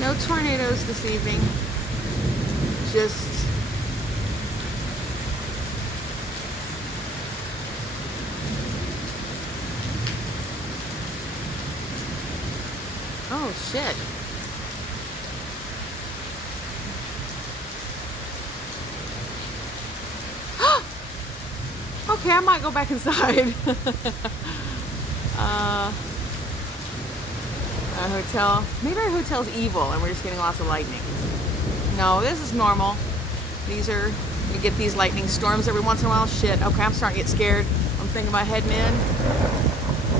No tornadoes this evening. Just oh shit. Okay, I might go back inside. A hotel. Maybe our hotel's evil and we're just getting lots of lightning. No, this is normal. We get these lightning storms every once in a while. Shit, okay, I'm starting to get scared. I'm thinking about heading in.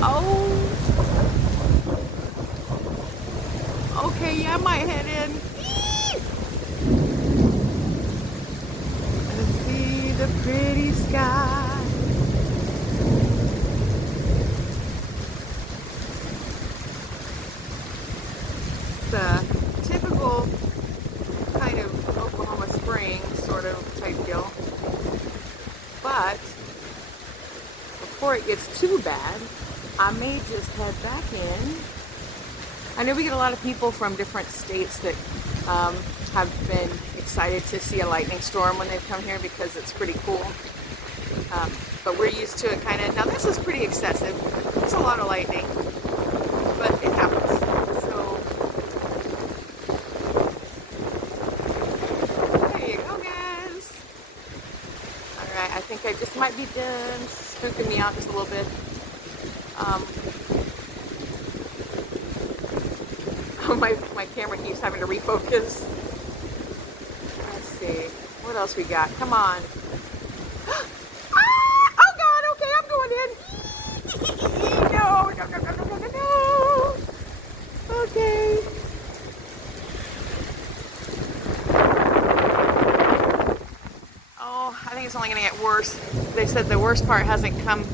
Oh. Okay, yeah, I might head in. Let's see the pretty sky. The typical kind of Oklahoma Spring sort of type deal. But before it gets too bad, I may just head back in. I know we get a lot of people from different states that have been excited to see a lightning storm when they've come here because it's pretty cool. But we're used to it kind of. Now this is pretty excessive. It's a lot of lightning, but it happens. So there you go, guys. All right, I think I just might be done spooking me out just a little bit. My camera keeps having to refocus. Let's see. What else we got? Come on. Oh God, okay, I'm going in. No. Okay. Oh, I think it's only gonna get worse. They said the worst part hasn't come